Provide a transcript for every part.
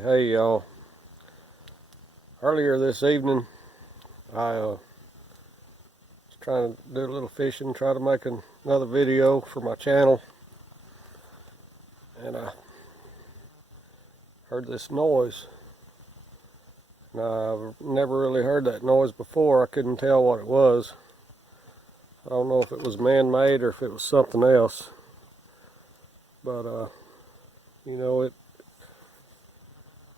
Hey y'all. Earlier this evening I was trying to do a little fishing, try to make another video for my channel, and I heard this noise. Now, I've never really heard that noise before. I couldn't tell what it was. I don't know if it was man-made or if it was something else, but it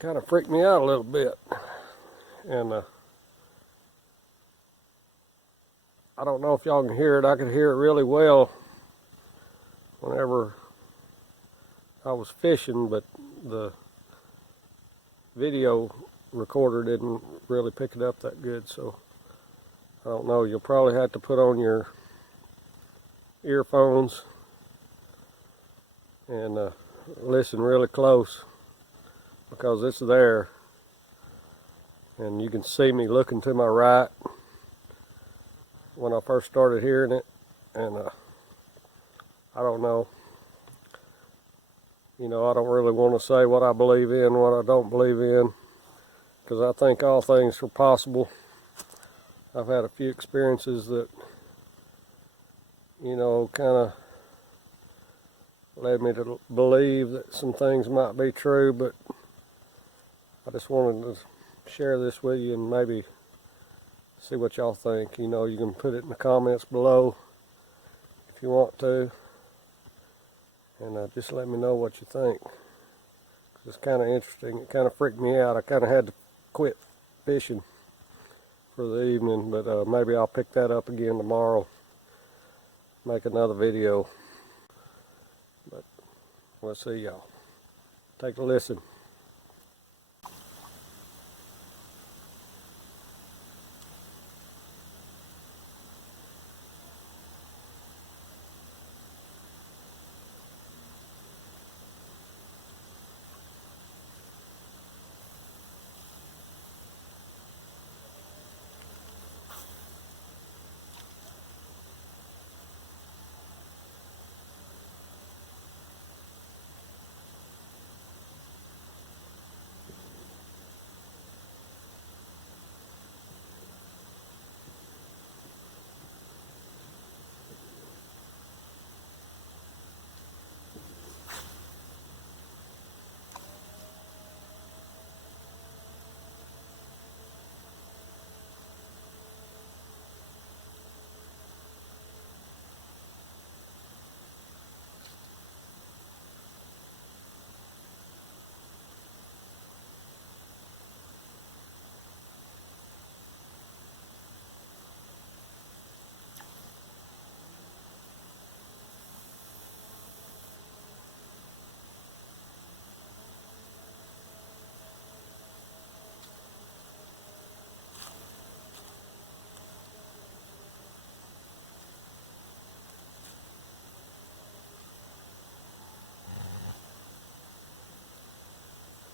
kind of freaked me out a little bit, and I don't know if y'all can hear it. I could hear it really well whenever I was fishing, but the video recorder didn't really pick it up that good, so I don't know. You'll probably have to put on your earphones and listen really close, because it's there, and you can see me looking to my right when I first started hearing it, and I don't know. I don't really want to say what I believe in, what I don't believe in, because I think all things are possible. I've had a few experiences that, kind of led me to believe that some things might be true, but I just wanted to share this with you and maybe see what y'all think. You can put it in the comments below if you want to, and just let me know what you think. It's kind of interesting. It kind of freaked me out. I kind of had to quit fishing for the evening, but maybe I'll pick that up again tomorrow, make another video. But we'll see y'all. Take a listen.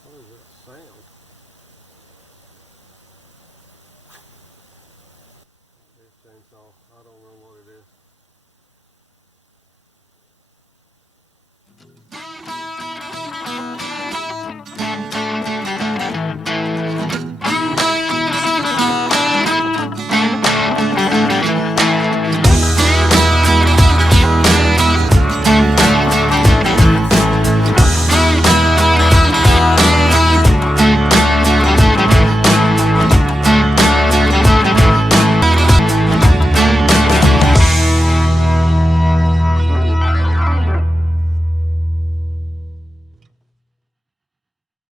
What is that sound? This chainsaw, I don't know what it is.